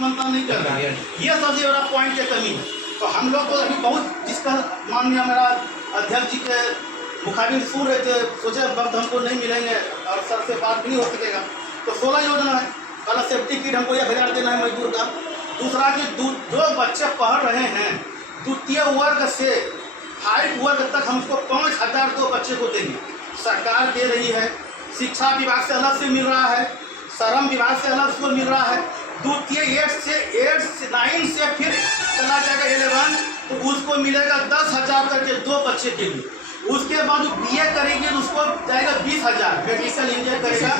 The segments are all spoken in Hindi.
मंथन नहीं कर रहा है। ये सबसे बड़ा पॉइंट है कमी है। तो हम लोग तो अभी बहुत जिसका माननीय मेरा अध्यक्ष जी के मुखाबिल सुन रहे थे, सोचे वक्त हमको नहीं मिलेंगे और सर से बात भी नहीं हो सकेगा। तो 16 योजना है। पहला सेफ्टी किट हमको 1000 देना है मजदूर का। दूसरा कि जो बच्चे पढ़ रहे हैं द्वितीय वर्ग से 5 वर्ग तक हम उसको 5000 तो बच्चे को देंगे, सरकार दे रही है। शिक्षा विभाग से अलग से मिल रहा है, श्रम विभाग से अलग से मिल रहा है। द्वितीय 8 से 9 से फिर चला जाएगा 11, तो उसको मिलेगा 10,000 करके 2 बच्चे के लिए। उसके बाद वो BA करेंगे तो उसको जाएगा 20,000। मेडिकल इंजीनियर करेगा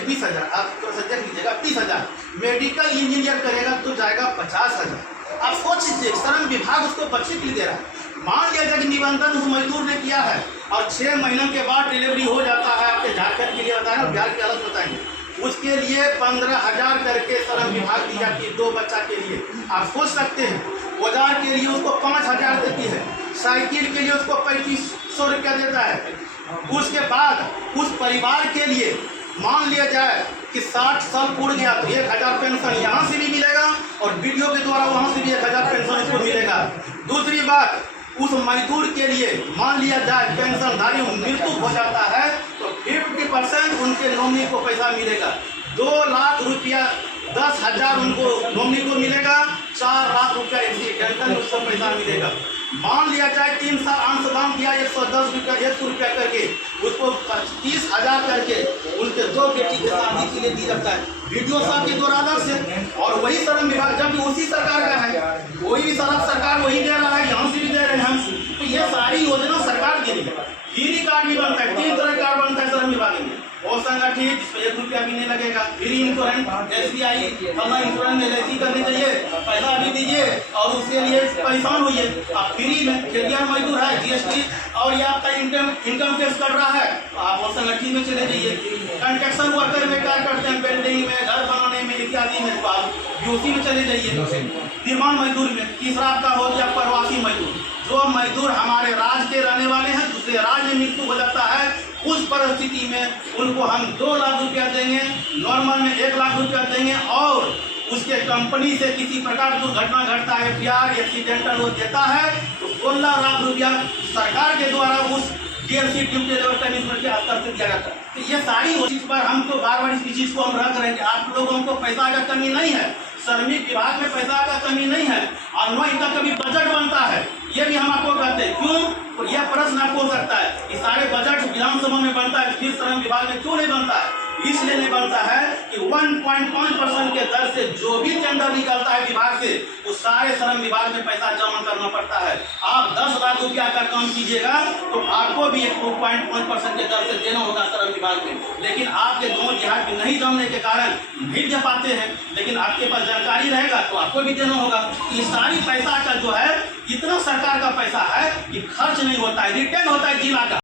20,000, आप सब्जेक्ट लीजिएगा 20,000। मेडिकल इंजीनियर करेगा तो जाएगा 50,000। आप सोच लीजिए, श्रम विभाग उसको बच्चे के लिए दे रहा है। मान लिया जाए कि निबंधन उस मजदूर ने किया है और 6 महीने के बाद डिलीवरी हो जाता है, आपके झारखंड के लिए बताएंगे और बिहार के अलग बताएंगे, उसके लिए 15,000 करके श्रम विभाग दी जाती है 2 बच्चा के लिए। आप सोच सकते हैं, औजार के लिए उसको 5,000 देती है, साइकिल के लिए उसको 3500 रुपया देता है। उसके बाद उस परिवार के लिए मान लिया जाए कि 60 साल पूर्ण गया तो 1,000 पेंशन यहाँ से भी मिलेगा और वीडियो के द्वारा वहाँ से भी 1,000 पेंशन उसको मिलेगा। दूसरी बात, उस मजदूर के लिए मान लिया जाए पेंशनधारी मृत्यु हो जाता है तो 50% उनके नॉमिनी को पैसा मिलेगा। 2 लाख रुपया 10,000 उनको नॉमिनी को मिलेगा, 4 लाख रुपया एक्सीडेंटल उसको पैसा मिलेगा। मान लिया जाए 3 साल अंशदान किया 110 रुपया 100 रुपया करके, उसको 30,000 करके उनके 2 बेटी की शादी के लिए दी जाता है, वीडियो साहब के द्वारा अलग से। और वही श्रम विभाग जब उसी सरकार का है, कोई भी सरकार वही दे रहा है, यहाँ से भी दे रहे हैं हम। तो ये सारी योजना सरकार दे रही है। फ्री कार्ड भी बनता है, 3 तरह कार्ड बनता है श्रम विभाग में। और संगठित जिसमें 1 रुपया भी नहीं लगेगा, फ्री इंश्योरेंस, SBI वाला इंश्योरेंस LIC करनी चाहिए, पैसा भी दीजिए और उसके लिए परेशान होइए। आप फ्री में खेतिया मजदूर है, GST और ये आपका इनकम टैक्स कर रहा है, आप और संगठित में चले जाइए। कंस्ट्रक्शन वर्कर में कार्य करते हैं, बिल्डिंग में, घर बनाने में इत्यादि में, तो आप BOC में चले जाइए। निर्माण मजदूर में तीसरा आपका हो गया प्रवासी मजदूर। जो मजदूर हमारे राज्य के रहने वाले हैं, दूसरे राज्य में मृत्यु हो जाता है, उस परिस्थिति में उनको हम 2 लाख रुपया देंगे, नॉर्मल में 1 लाख रुपया देंगे। और उसके कंपनी से किसी प्रकार दुर्घटना घटता है, FIR एक्सीडेंटल वो देता है तो 16 लाख रुपया सरकार के द्वारा उस DLC ड्यूटी लेवल कमिश्नर के स्तर से दिया जाता है। तो ये सारी चीज पर हम तो बार-बार इस चीज को हम रख रहे हैं कि आप लोगों को पैसा का कमी नहीं है, श्रमिक विभाग में पैसा का कमी नहीं है और न इनका कभी बजट बनता है, ये भी हम आपको कहते हैं। क्यों? और यह प्रश्न आपको हो सकता है कि सारे बजट विधानसभा में बनता है, फिर श्रम विभाग में क्यों नहीं बनता है? इसलिए नहीं बनता है कि 1.5% के दर से जो भी टेंडर निकलता है विभाग से, वो सारे श्रम विभाग में पैसा जमा करना पड़ता है। आप 10 लाख रुपया का काम कीजिएगा तो आपको भी 1.5% के दर से देना होगा श्रम विभाग में। लेकिन आपके गाँव देहात में नहीं जमने के कारण नहीं दे पाते हैं, लेकिन आपके पास जानकारी रहेगा तो आपको भी देना होगा। ये सारी पैसा का जो है, इतना सरकार का पैसा है कि खर्च नहीं होता है, रिटर्न होता है जिला का।